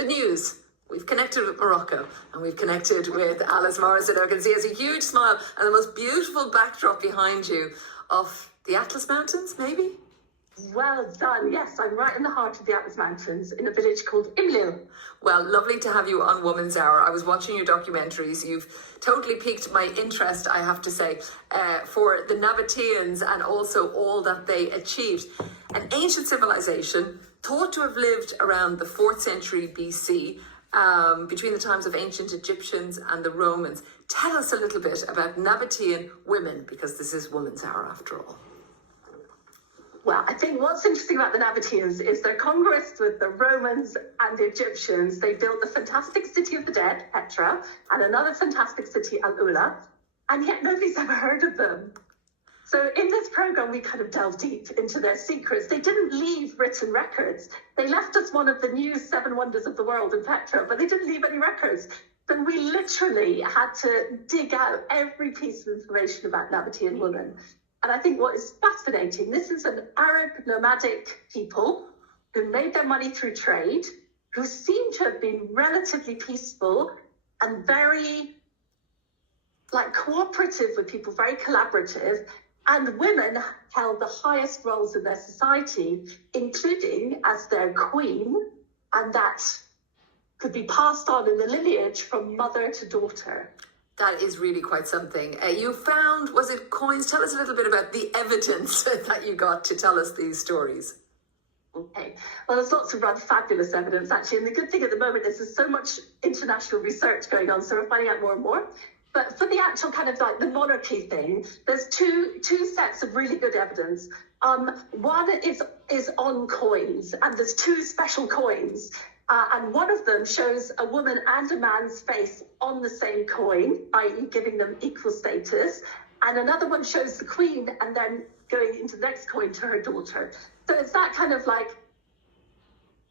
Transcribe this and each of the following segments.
Good news. We've connected with Morocco and we've connected with Alice Morrison. I can see has a huge smile and the most beautiful backdrop behind you of the Atlas Mountains, maybe? Well done. Yes, I'm right in the heart of the Atlas Mountains in a village called Imlil. Well, lovely to have you on Woman's Hour. I was watching your documentaries. You've totally piqued my interest, I have to say, for the Nabateans and also all that they achieved. An ancient civilization thought to have lived around the 4th century BC, between the times of ancient Egyptians and the Romans. Tell us a little bit about Nabatean women, because this is Woman's Hour after all. Well, I think what's interesting about the Nabateans is they're congruous with the Romans and the Egyptians. They built the fantastic city of the dead, Petra, and another fantastic city, Al-Ula, and yet nobody's ever heard of them. So in this program, we kind of delve deep into their secrets. They didn't leave written records. They left us one of the new 7 wonders of the world in Petra, but they didn't leave any records. So we literally had to dig out every piece of information about Nabatean women. And I think what is fascinating, this is an Arab nomadic people who made their money through trade, who seem to have been relatively peaceful and very cooperative with people, very collaborative. And women held the highest roles in their society, including as their queen, and that could be passed on in the lineage from mother to daughter. That is really quite something. You found, was it coins? Tell us a little bit about the evidence that you got to tell us these stories. Okay, well, there's lots of rather fabulous evidence, actually. And the good thing at the moment is there's so much international research going on, so we're finding out more and more. But for the actual kind of the monarchy thing, there's two sets of really good evidence. One is on coins, and there's 2 special coins. And one of them shows a woman and a man's face on the same coin, i.e. giving them equal status. And another one shows the queen and then going into the next coin to her daughter. So it's that kind of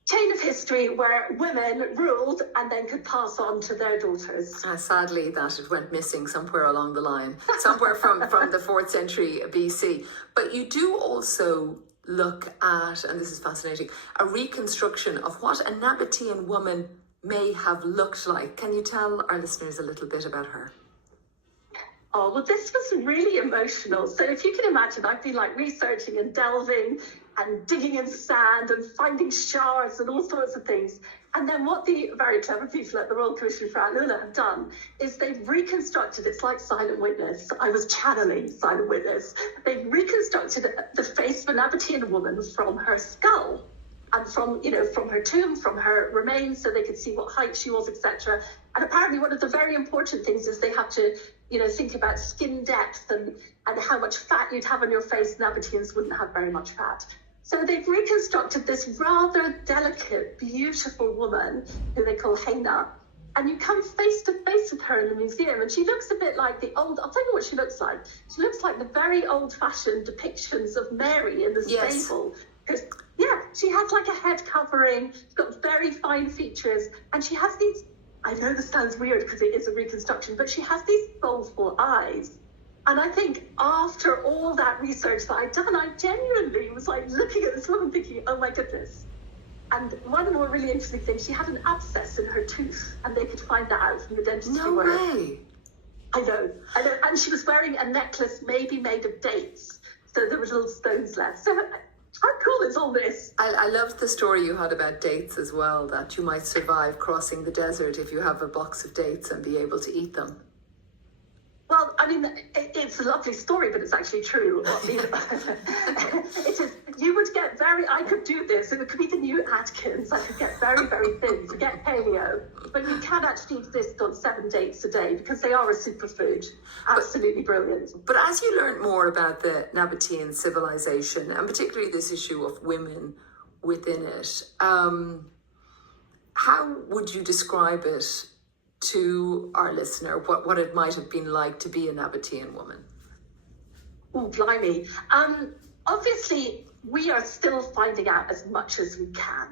chain of history where women ruled and then could pass on to their daughters. Sadly, that it went missing somewhere along the line, somewhere from the 4th century BC. But you do also look at, and this is fascinating, a reconstruction of what a Nabatean woman may have looked like. Can you tell our listeners a little bit about her? Oh, well, this was really emotional. So if you can imagine, I've been researching and delving and digging in sand and finding shards and all sorts of things. And then what the very clever people at the Royal Commission for Al-Ula have done is they've reconstructed, it's like Silent Witness. I was channeling Silent Witness. They've reconstructed the face of a Nabatean woman from her skull and from her tomb, from her remains, so they could see what height she was, etc. And apparently one of the very important things is they have to, think about skin depth and how much fat you'd have on your face. Nabateans wouldn't have very much fat. So they've reconstructed this rather delicate, beautiful woman who they call Haina. And you come face to face with her in the museum, and she looks a bit like I'll tell you what she looks like. She looks like the very old-fashioned depictions of Mary in the stable. Yes. Yeah, she has a head covering, she's got very fine features, and she has these, I know this sounds weird because it is a reconstruction, but she has these soulful eyes. And I think after all that research that I'd done, I genuinely was looking at this woman thinking, oh my goodness. And one more really interesting thing, she had an abscess in her tooth, and they could find that out from the dentistry work. No way. I know. And she was wearing a necklace maybe made of dates. So there were little stones left. So how cool is all this? I loved the story you had about dates as well, that you might survive crossing the desert if you have a box of dates and be able to eat them. Well, I mean, it's a lovely story, but it's actually true. It is. You would get I could do this, and it could be the new Atkins. I could get very, very thin, forget paleo. But you can actually exist on 7 dates a day because they are a superfood. Absolutely brilliant. But as you learned more about the Nabatean civilization, and particularly this issue of women within it, how would you describe it to our listener, what it might have been like to be a Nabatean woman? Oh, blimey. Obviously, we are still finding out as much as we can.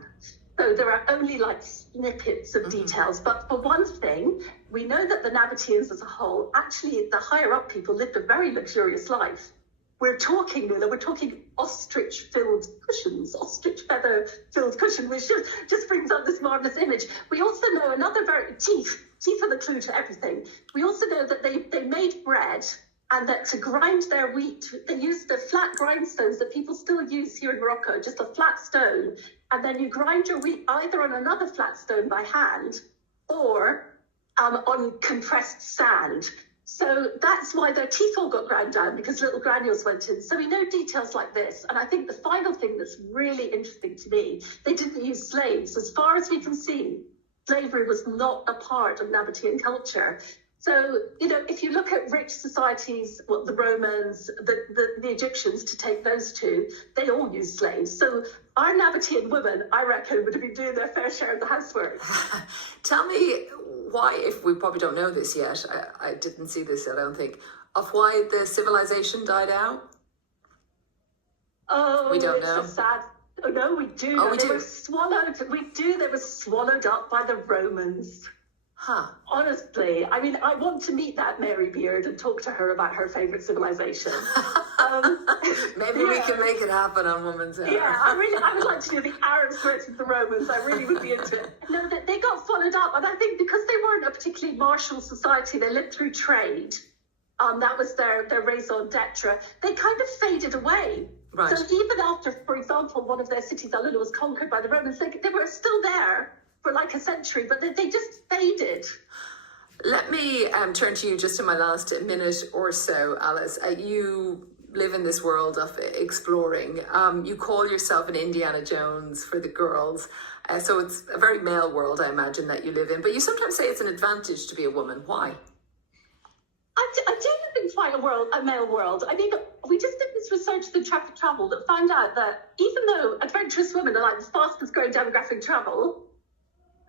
So there are only snippets of details. But for one thing, we know that the Nabateans as a whole, actually the higher up people lived a very luxurious life. we're talking ostrich feather filled cushion, which just brings up this marvelous image. We also know another teeth are the clue to everything. We also know that they made bread, and that to grind their wheat, they used the flat grindstones that people still use here in Morocco, just a flat stone. And then you grind your wheat either on another flat stone by hand or on compressed sand. So that's why their teeth all got ground down, because little granules went in. So we know details like this. And I think the final thing that's really interesting to me, they didn't use slaves. As far as we can see, slavery was not a part of Nabatean culture. So, if you look at rich societies, the Romans, the Egyptians, to take those two, they all used slaves. So our Nabatean women, I reckon, would have been doing their fair share of the housework. Tell me why, if we probably don't know this yet, I didn't see this, I don't think, of why the civilization died out? Oh, we don't know. So sad. Oh, no, we do. Oh, we do. They were swallowed up by the Romans. Huh. Honestly, I mean, I want to meet that Mary Beard and talk to her about her favourite civilization. Maybe we can make it happen on Woman's Hour. Yeah, I would like to do the Arabs versus the Romans. I really would be into it. No, they got swallowed up, and I think because they weren't a particularly martial society, they lived through trade. That was their raison d'etre. They kind of faded away. Right. So even after, for example, one of their cities, Alula, was conquered by the Romans, they were still there for like a century, but they just faded. Let me turn to you just in my last minute or so, Alice. You live in this world of exploring. You call yourself an Indiana Jones for the girls. So it's a very male world, I imagine, that you live in. But you sometimes say it's an advantage to be a woman. Why? I do live in quite a male world. I mean, we just did this research through Traffic Travel that found out that even though adventurous women are like the fastest growing demographic travel,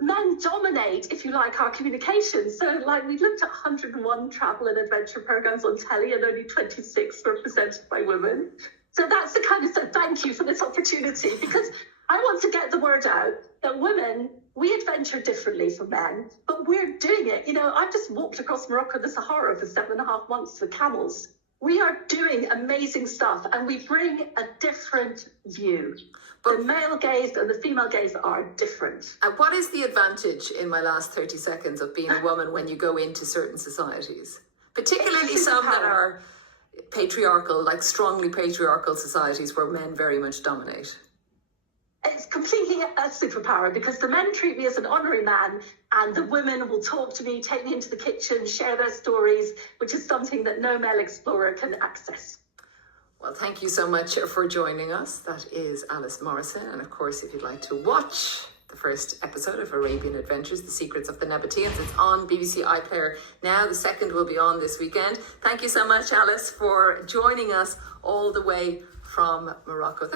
men dominate, if you like, our communication. So, we looked at 101 travel and adventure programs on telly, and only 26 were presented by women. So that's the kind of, so thank you for this opportunity, because I want to get the word out that women, we adventure differently from men, but we're doing it. I've just walked across Morocco, the Sahara, for 7.5 months with camels. We are doing amazing stuff, and we bring a different view. But the male gaze and the female gaze are different. And what is the advantage, in my last 30 seconds, of being a woman when you go into certain societies? Particularly some that are patriarchal, like strongly patriarchal societies where men very much dominate. It's completely a superpower, because the men treat me as an honorary man, and the women will talk to me, take me into the kitchen, share their stories, which is something that no male explorer can access. Well, thank you so much for joining us. That is Alice Morrison. And of course, if you'd like to watch the first episode of Arabian Adventures, The Secrets of the Nabateans, it's on BBC iPlayer now. The second will be on this weekend. Thank you so much, Alice, for joining us all the way from Morocco. Thanks.